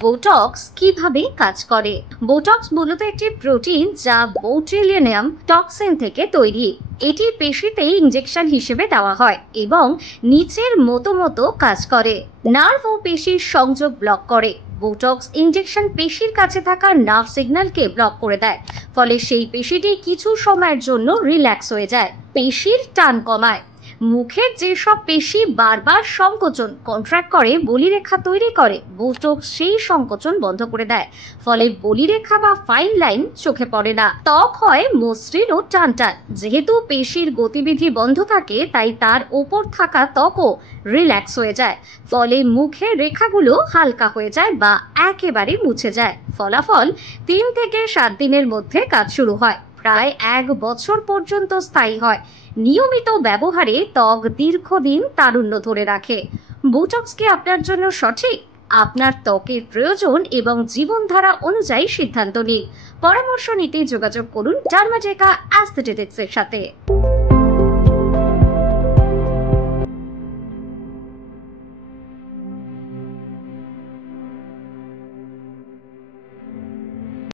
Botox কিভাবে কাজ করে? বোটক্স মূলত একটি প্রোটিন যা বোটুলিনাম টক্সিন থেকে তৈরি। এটি পেশিতে ইনজেকশন হিসেবে দেওয়া হয় এবং নিচের মতো কাজ করে। নার্ভ ও পেশির সংযোগ ব্লক করে। বোটক্স ইনজেকশন পেশির কাছে থাকা নার্ভ সিগন্যালকে ব্লক করে দেয়, ফলে সেই পেশিটি কিছু সময়ের জন্য রিল্যাক্স হয়ে যায়। পেশির টান কমায়। মুখের যেসব পেশি বারবার সংকোচন কন্ট্রাক্ট করে বলিরেখা তৈরি করে, বোটক্স সেই সংকোচন বন্ধ করে দেয়। ফলে বলিরেখা বা ফাইন লাইন চোখে পড়ে না। ত্বক হয় মসৃণ ও টানটান। যেহেতু পেশির গতিবিধি বন্ধ থাকে, তাই তার ওপর থাকা ত্বকও রিল্যাক্স হয়ে যায়। ফলে মুখের রেখাগুলো হালকা হয়ে যায় বা একেবারে মুছে যায়। ফলাফল 3 থেকে 7 দিনের মধ্যে কাজ শুরু হয়, প্রায় 1 বছর পর্যন্ত স্থায়ী হয়। নিয়মিত ব্যবহারে ত্বক দীর্ঘদিন তারুণ্য ধরে রাখে। বোটক্স কি আপনার জন্য সঠিক? আপনার ত্বকের প্রয়োজন এবং জীবনধারা অনুযায়ী সিদ্ধান্ত নিন। পরামর্শ নিতে যোগাযোগ করুন ডার্মাটেকা অ্যাস্থেটিক্সের সাথে।